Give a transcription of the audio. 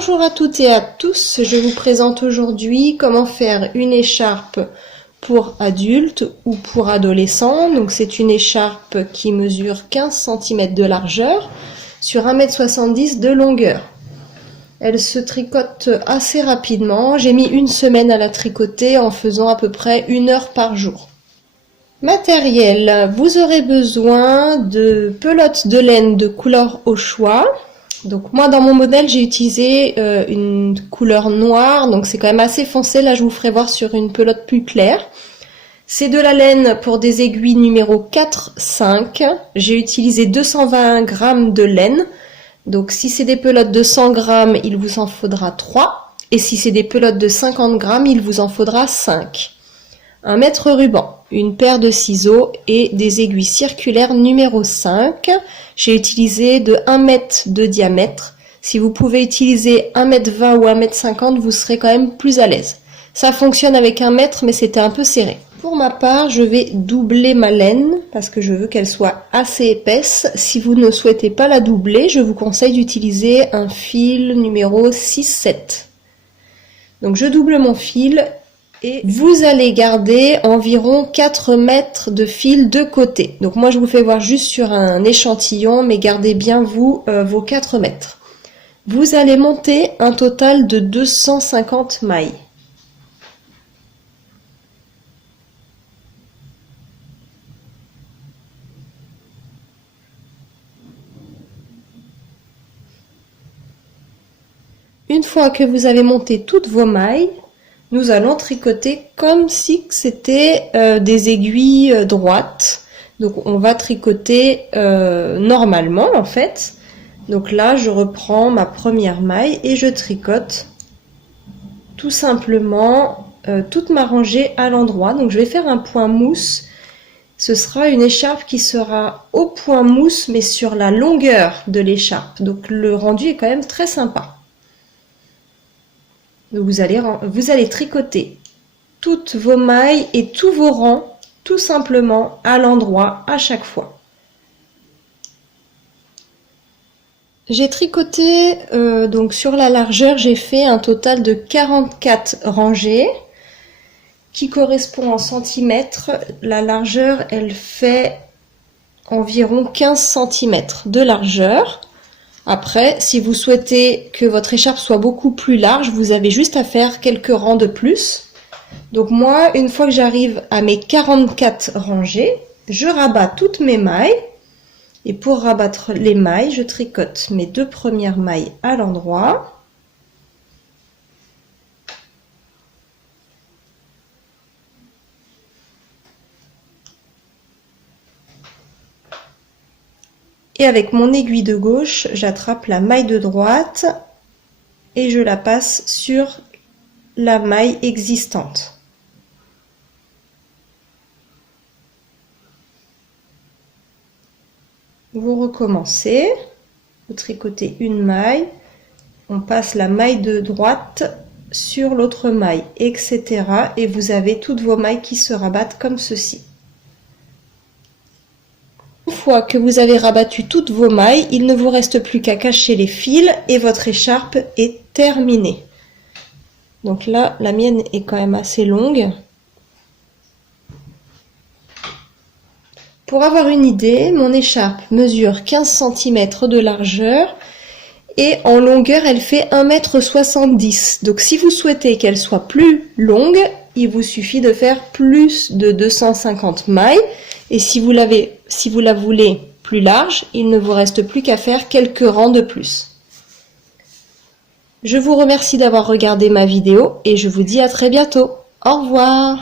Bonjour à toutes et à tous, je vous présente aujourd'hui comment faire une écharpe pour adultes ou pour adolescents. Donc c'est une écharpe qui mesure 15 cm de largeur sur 1,70 m de longueur. Elle se tricote assez rapidement, j'ai mis une semaine à la tricoter en faisant à peu près 1 heure par jour. Matériel, vous aurez besoin de pelotes de laine de couleur au choix. Donc moi dans mon modèle j'ai utilisé une couleur noire, donc c'est quand même assez foncé, là je vous ferai voir sur une pelote plus claire. C'est de la laine pour des aiguilles numéro 4-5, j'ai utilisé 220 g de laine, donc si c'est des pelotes de 100 g il vous en faudra 3, et si c'est des pelotes de 50 g il vous en faudra 5. Un mètre ruban, une paire de ciseaux et des aiguilles circulaires numéro 5. J'ai utilisé de 1 m de diamètre. Si vous pouvez utiliser 1,20 m ou 1,50 m, vous serez quand même plus à l'aise. Ça fonctionne avec 1 mètre, mais c'était un peu serré. Pour ma part, je vais doubler ma laine parce que je veux qu'elle soit assez épaisse. Si vous ne souhaitez pas la doubler, je vous conseille d'utiliser un fil numéro 6-7. Donc je double mon fil. Et vous allez garder environ 4 mètres de fil de côté. Donc moi je vous fais voir juste sur un échantillon, mais gardez bien vous vos 4 mètres. Vous allez monter un total de 250 mailles. Une fois que vous avez monté toutes vos mailles, nous allons tricoter comme si c'était des aiguilles droites. Donc on va tricoter normalement en fait. Donc là je reprends ma première maille et je tricote tout simplement toute ma rangée à l'endroit. Donc je vais faire un point mousse. Ce sera une écharpe qui sera au point mousse mais sur la longueur de l'écharpe. Donc le rendu est quand même très sympa. Donc vous allez tricoter toutes vos mailles et tous vos rangs tout simplement à l'endroit à chaque fois. J'ai tricoté donc sur la largeur, j'ai fait un total de 44 rangées qui correspond en centimètres. La largeur elle fait environ 15 cm de largeur. Après, si vous souhaitez que votre écharpe soit beaucoup plus large, vous avez juste à faire quelques rangs de plus. Donc moi, une fois que j'arrive à mes 44 rangées, je rabats toutes mes mailles. Et pour rabattre les mailles, je tricote mes 2 premières mailles à l'endroit. Et avec mon aiguille de gauche, j'attrape la maille de droite et je la passe sur la maille existante. Vous recommencez, vous tricotez une maille, on passe la maille de droite sur l'autre maille, etc. Et vous avez toutes vos mailles qui se rabattent comme ceci. Une fois que vous avez rabattu toutes vos mailles, il ne vous reste plus qu'à cacher les fils et votre écharpe est terminée. Donc là, la mienne est quand même assez longue. Pour avoir une idée, mon écharpe mesure 15 cm de largeur et en longueur, elle fait 1,70 m. Donc si vous souhaitez qu'elle soit plus longue, il vous suffit de faire plus de 250 mailles. Et si vous la voulez plus large, il ne vous reste plus qu'à faire quelques rangs de plus. Je vous remercie d'avoir regardé ma vidéo et je vous dis à très bientôt. Au revoir.